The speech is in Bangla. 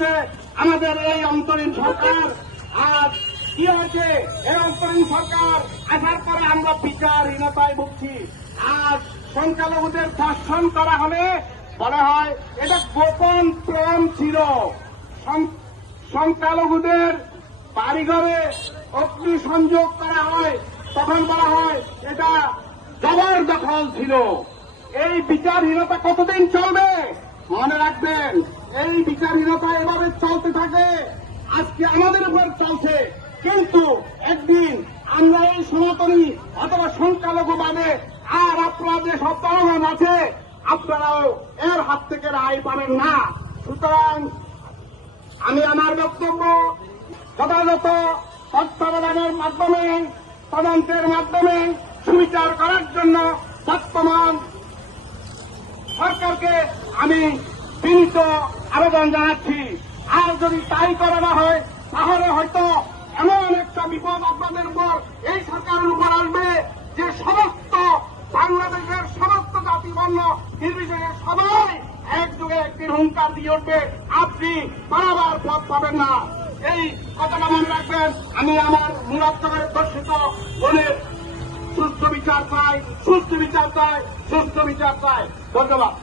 করেছে আমাদের এই অন্তরীণ সরকার। আর কি হয়েছে, এই অন্তরীণ সরকার আসার পরে আমরা বিচারহীনতায় ভুগছি। আর সংখ্যালঘুদের ধর্ষণ করা হলে বলা হয় এটা গোপন প্রেম ছিল। সংখ্যালঘুদের বাড়িঘরে অগ্নি সংযোগ করা হয়, তখন বলা হয় এটা জবরদখল ছিল। এই বিচারহীনতা কতদিন চলবে মনে রাখবেন। এই বিচারহীনতা এভাবে চলতে থাকে, আজকে আমাদের উপর চলছে, কিন্তু একদিন আমরা এই সনাতনী অথবা সংখ্যালঘু বাদে আর আপনারা যে সব জনগণ আছে আপনারাও এর হাত থেকে রেহাই পাবেন না। সুতরাং আমি আমার বক্তব্য যথাযথ তত্ত্বাবধানের মাধ্যমে, তদন্তের মাধ্যমে সুবিচার করার জন্য বর্তমান সরকারকে আমি বিনীত আবেদন জানাচ্ছি। আর যদি তাই করা না হয় তাহলে হয়তো এমন একটা বিপদ আপনাদের উপর, এই সরকারের উপর আসবে যে সমস্ত বাংলাদেশের সমস্ত জাতি বর্ণ নির্বিশেষে সবাই একযোগে একটি হুঙ্কার দিয়ে উঠবে, আপনি বারবার পথ পাবেন না। এই কথাটা মনে রাখবেন। আমি আমার মূলাত্মকের দর্শিত বোনের সুস্থ বিচার চাই, সুস্থ বিচার চাই, সুস্থ বিচার চাই। ধন্যবাদ।